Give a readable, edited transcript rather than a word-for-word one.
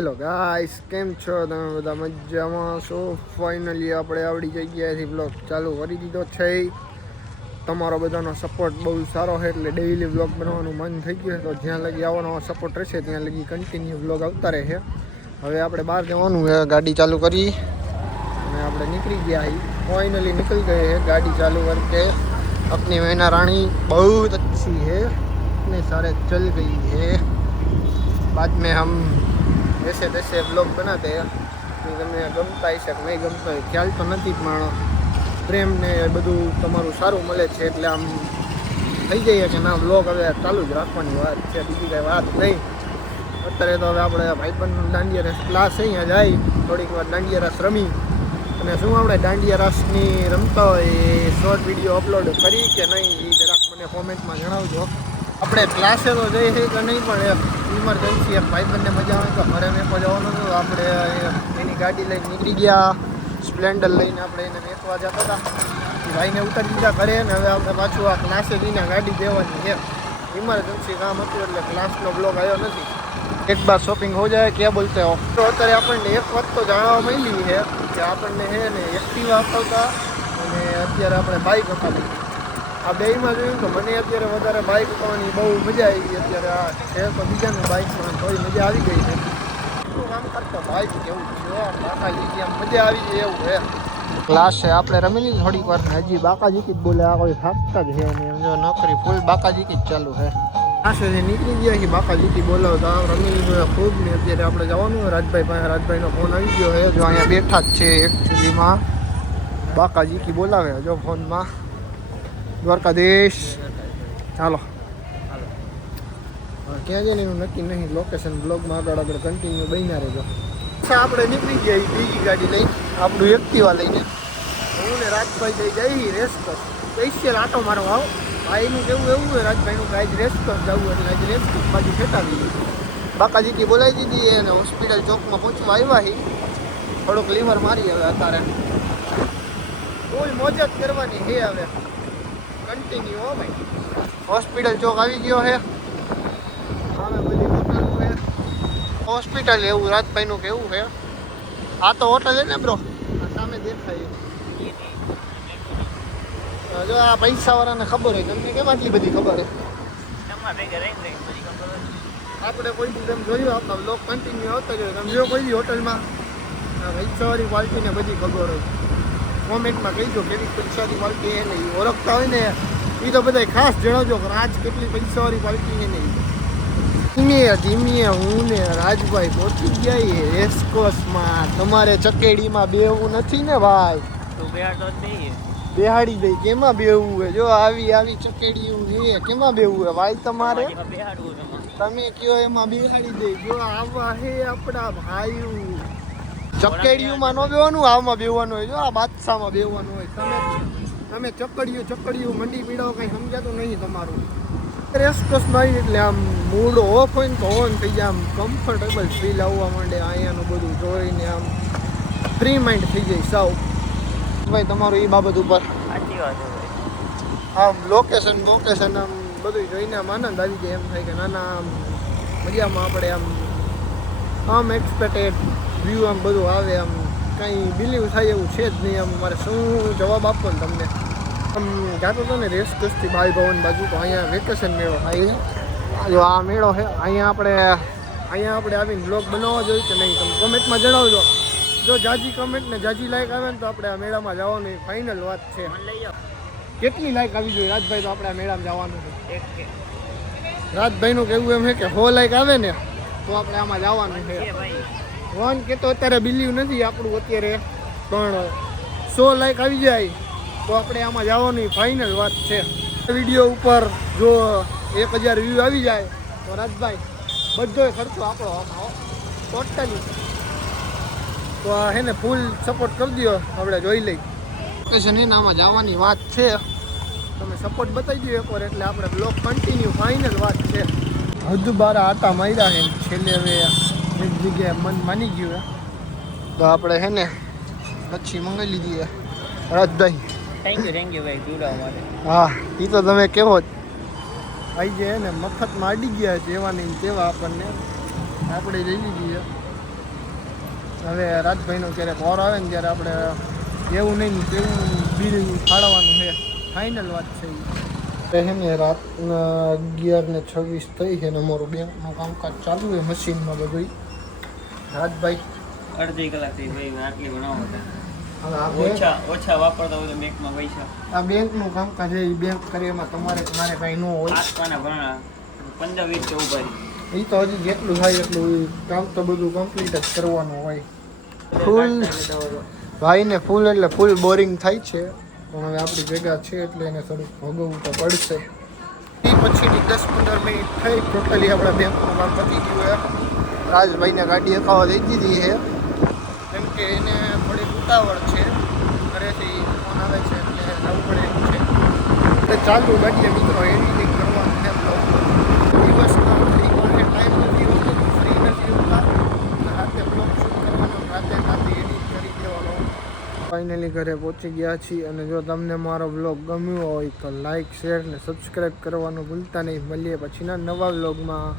Hello guys, કેમ છો તમે બધા? મજામાં છો? ફાઇનલી આપણે આવડી જગ્યાએથી બ્લોગ ચાલુ કરી દીધો છે. તમારો બધાનો સપોર્ટ બહુ સારો છે એટલે ડેઈલી બ્લોગ બનાવવાનું મન થઈ ગયું. તો જ્યાં લગી આવવાનો સપોર્ટ રહેશે ત્યાં લગી કન્ટિન્યુ બ્લોગ આવતા રહે. હવે આપણે બહાર જવાનું છે, ગાડી ચાલુ કરી અને આપણે નીકળી ગયા. फाइनली निकल गए हैं गाड़ी चालू करके. अपनी मैना रानी बहुत अच्छी है, इतने सारे चल गई है. बाद में हम ऐसे तैसे ब्लॉग बनाते हैं. તમને ગમતા હશે કે નહીં ગમતા હોય ખ્યાલ તો નથી, પણ પ્રેમ ને બધું તમારું સારું મળે છે એટલે આમ થઈ જાય છે ના બ્લોગ હવે ચાલુ જ રાખવાની વાત છે, બીજી કાંઈ વાત નહીં. અત્યારે તો હવે આપણે ભાઈબંધ દાંડિયા રસ ક્લાસ અહીંયા જાય, થોડીક વાર દાંડિયા રસ રમી અને શું આપણે દાંડિયા રસની રમતા હોય એ શોર્ટ વિડીયો અપલોડ કરી કે નહીં એ જરાક મને કોમેન્ટમાં જણાવજો. આપણે ક્લાસે તો જઈએ છીએ કે નહીં, પણ ઇમરજન્સી એક ભાઈબંધને મજા આવે તો ઘરે મેં જવાનું હતું. આપણે એની ગાડી લઈને નીકળી ગયા, સ્પ્લેન્ડર લઈને આપણે એને મેકવા જતા હતા. ભાઈને ઉતારી દીધા ઘરે ને હવે આપણે પાછું આ ક્લાસે જઈને ગાડી દેવાની છે. ઇમરજન્સી કામ હતું એટલે ક્લાસનો બ્લોગ આવ્યો નથી. એક બાર શોપિંગ હો જાય ક્યાં બોલતે હો. તો અત્યારે આપણને એક વાત તો જાણવા મળી છે કે આપણને છે ને એક્ટિવા અપાવતા અને અત્યારે આપણે બાઇક અપાવી. આ બેયમાં જોયું તો મને અત્યારે વધારે બાઇક અપાવવાની બહુ મજા આવી. અત્યારે આ છે તો બીજાનું બાઇકમાં થોડી મજા આવી ગઈ છે. શું કામ કરતા બાઇક કેવું છે બાકા જીકી આમ મજા આવી જાય એવું છે. ક્લાસ છે આપણે રમી લીધી થોડીક વાર, હજી બાકા જીકી જ બોલે. આ કોઈ થાકતા જ છે નહીં, જો નોકરી ફૂલ બાકા જીકી જ ચાલુ છે. ક્લાસેથી નીકળી ગયા કે બાકા જીકી બોલાવતા રમી લીધું ખૂબ ને અત્યારે આપણે જવાનું રાજભાઈ પાસે. રાજભાઈનો ફોન આવી ગયો છે, જો અહીંયા બેઠા જ છે એકચ્યુઅલીમાં. બાકા જીકી બોલાવે જો ફોનમાં. દ્વારકાધીશ ચાલો ક્યાં જઈને એનું નક્કી નહીં. લોકેશન બ્લોગમાં આગળ કન્ટિન્યુ બન્યા રહેજો. આપણે નીકળી ગયા બીજી ગાડી લઈને, આપણું એક્ટિવા લઈને. હું ને રાજભાઈ જઈ જઈ રેસ કર સ્પેશિયલ આટો મારવા આવો. ભાઈનું કેવું એવું હોય રાજભાઈનું કે આજ રેસ કર જવું એટલે આજ રેસ કર બાજુ ફેટાવી દીધી. બાકાજીથી બોલાવી દીધી અને હોસ્પિટલ ચોકમાં પહોંચવા આવ્યા હી. થોડોક લીવર મારી હવે અત્યારે ફૂલ મોજ જ કરવાની છે હવે કન્ટિન્યુ. હો ભાઈ, હોસ્પિટલ ચોક આવી ગયો છે. સામે બધી હોટલ છે, હોસ્પિટલ એવું રાજભાઈનું કેવું છે. આ તો હોટલ છે ને બ્રો, આ સામે દેખાય. જો આ પૈસાવાળાને ખબર હોય, તમને કેમ આટલી બધી ખબર છે? આપણે કોઈ બી તમે જોયું આપણા બ્લોગ કન્ટિન્યુ આવતા જોઈએ. તમે જો કોઈ બી હોટલમાં પૈસાવાળી ક્વોલિટીને બધી ખબર હોય કોમેન્ટમાં કહીજો કેવી પૈસાની ક્વોલિટી એ નહીં ઓળખતા હોય ને એ તો બધા ખાસ જણાવજો કે આજ કેટલી પૈસાવાળી ક્વોલિટી એ નહીં. ધીમે હું ને રાજભાઈ પહોંચી ગયા રેસકોર્સમાં. તમારે ચકેડીમાં બેવું નથી ને ભાઈ? બેહાડી દઈ. કેમાં બેવું હોય? જો આવી ચકેડીયું છે, કેમાં બેવું હોય ભાઈ તમારે? તમે કયો એમાં બેહાડી દઈ. જો આવા હે આપણા ભાઈઓ. ચકેડીયુંમાં ન બેવાનું, આમાં બેવાનું હોય. જો આ બાદશાહમાં બેવાનું હોય. તમે ચકડિયું મંડી પીડાવો કંઈ સમજાતું નહીં તમારું. રેસકોર્સમાં આવી એટલે આમ મૂડ ઓફ હોય ને તો ઓન થઈ જાય, આમ કમ્ફર્ટેબલ ફીલ આવવા માંડે. અહીંયાનું બધું જોઈને આમ ફ્રી માઇન્ડ થઈ જાય સાવ. ભાઈ તમારું એ બાબત ઉપર આમ લોકેશન આમ બધું જોઈને આમ આનંદ આવી જાય. એમ થાય કે નાના આમ મજામાં આપણે આમ એક્સપેક્ટેડ વ્યૂ આમ બધું આવે. આમ કંઈ બિલીવ થાય એવું છે જ નહીં. આમ મારે શું જવાબ આપવો ને તમને. આમ જાતો હતો ને રેસકોર્સથી બાલ ભવન બાજુ, તો અહીંયા વેકેશન મેળો થાય છે. જો આ મેળો છે અહીંયા આપણે આવીને બ્લોગ બનાવવા જોઈએ કે નહીં તમે કોમેન્ટમાં જણાવજો. જો જાજી કમેન્ટ ને જાજી લાઈક આવે ને તો આપણે આ મેળામાં જવાની ફાઇનલ વાત છે. કેટલી લાઈક આવી જોઈએ રાજભાઈ? તો આપણે આ મેળામાં જવાનું છે. રાજભાઈનું કહેવું એમ છે કે 100 લાઈક આવે ને તો આપણે આમાં જવાનું છે. વન કે તો અત્યારે બિલીવ નથી આપણું અત્યારે, પણ 100 લાઈક આવી જાય તો આપણે આમાં જવાની ફાઇનલ વાત છે. વિડીયો ઉપર જો 1000 વ્યૂ આવી જાય તો રાજભાઈ બધો ખર્ચો આપણો આમાં ટોટલી. તો હે ને ફૂલ સપોર્ટ કરી દો, આપણે જોઈ લઈ. લોકેશન એને આમાં જવાની વાત છે. તમે સપોર્ટ બતાવી દો એકવાર એટલે આપણે બ્લોગ કન્ટિન્યુ ફાઇનલ વાત છે. હદ બારા આટા માર્યા છે છેલ્લે. હવે એક જગ્યાએ મન માની ગયું તો આપણે હે ને મચ્છી મંગાવી લીધી રાજભાઈ. થેન્ક યુ ભાઈ જોડાવા માટે. હા એ તો તમે કેવો જ ભાઈ જે ને મફતમાં અડી ગયા જેવા નહીં તેવા આપણને આપણે લઈ લીધી છે. હવે રાજભાઈનો ક્યારેક ઓર આવે ને ત્યારે આપણે એવું નહીં તેવું બિલ ફાળવવાનું છે, ફાઇનલ વાત છે એ ને. રાતના 11:26 થઈ છે ને અમારું બેંકનું કામકાજ ચાલુ છે મશીનમાં બધું. રાજભાઈ અડધી કલાક થઈ ભાઈ આટલી બનાવો હવે આ ઓછા વાપરતા હોય તો બેંકમાં પૈસા આ બેંકનું કામકાજ છે એ બેંક કરે એમાં તમારે મારે કાંઈ ન હોય. આસપાના ભરણા 15-20 ઉભા એ તો હજી જેટલું થાય એટલું કામ તો બધું કમ્પ્લીટ જ કરવાનું હોય. ફૂલ ભાઈને ફૂલ એટલે ફૂલ બોરિંગ થાય છે, પણ હવે આપણી ભેગા છે એટલે એને થોડુંક ભોગવવું તો પડશે. એ પછીની 10-15 મિનિટ થઈ ટોટલી આપણા બેંકનું કામ પતી ગયું છે. રાજભાઈને ગાડી અકાવા દઈ દીધી છે કેમ કે એને થોડીક ઉતાવળ છે, ઘરેથી ફોન આવે છે એટલે જવું પડે એમ છે. એટલે ચાલુ ગાડીએ મિત્રો એડિટિંગ કરવાનું છે. દિવસમાં ફ્રી માટે ટાઈમ નથી હોતો, ફ્રી નથી હોતા, રાતે બ્લોગ શૂટ કરવાનો, રાતે એડિટ કરી દેવાનો. ફાઇનલી ઘરે પહોંચી ગયા છીએ અને જો તમને મારો બ્લોગ ગમ્યો હોય તો લાઇક, શેર ને સબસ્ક્રાઈબ કરવાનું ભૂલતા નહીં. મળીએ પછીના નવા બ્લોગમાં.